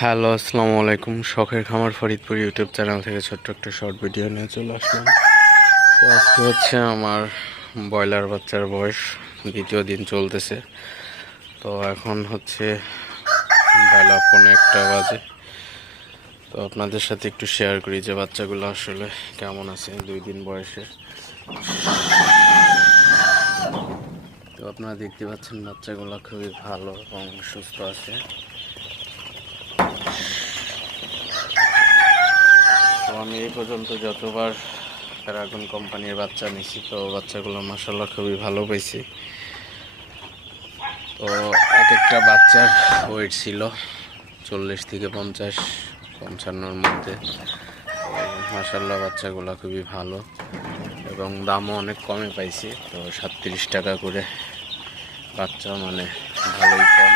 Hello, আসসালামু আলাইকুম। শখের খামার ফরিদপুর ইউটিউব চ্যানেল থেকে ছোট্ট একটা শর্ট ভিডিও নিয়ে চলে আসলাম। তো আজকে হচ্ছে আমার ব্রয়লার বাচ্চার বয়স দ্বিতীয় দিন চলতেছে। তো এখন হচ্ছে বেলা 1:45 বাজে। তো আপনাদের সাথে একটু শেয়ার করি যে বাচ্চাগুলো আসলে কেমন আছে 2 দিন বয়সের। তো আপনারা দেখতে পাচ্ছেন বাচ্চাগুলো খুবই ভালো এবং সুস্থ আছে। তো আমি এই পর্যন্ত যতবার প্যারাগন কোম্পানির বাচ্চা নিছি, তো বাচ্চাগুলো মাশাআল্লাহ খুবই ভালো পাইছি। তো এক একটা বাচ্চার ওয়েট ছিল 40 থেকে 50-55-র মধ্যে। মাশাআল্লাহ বাচ্চাগুলো খুবই ভালো এবং দামও অনেক কমে পাইছি। তো 37 টাকা করে বাচ্চা, মানে ভালোই কম।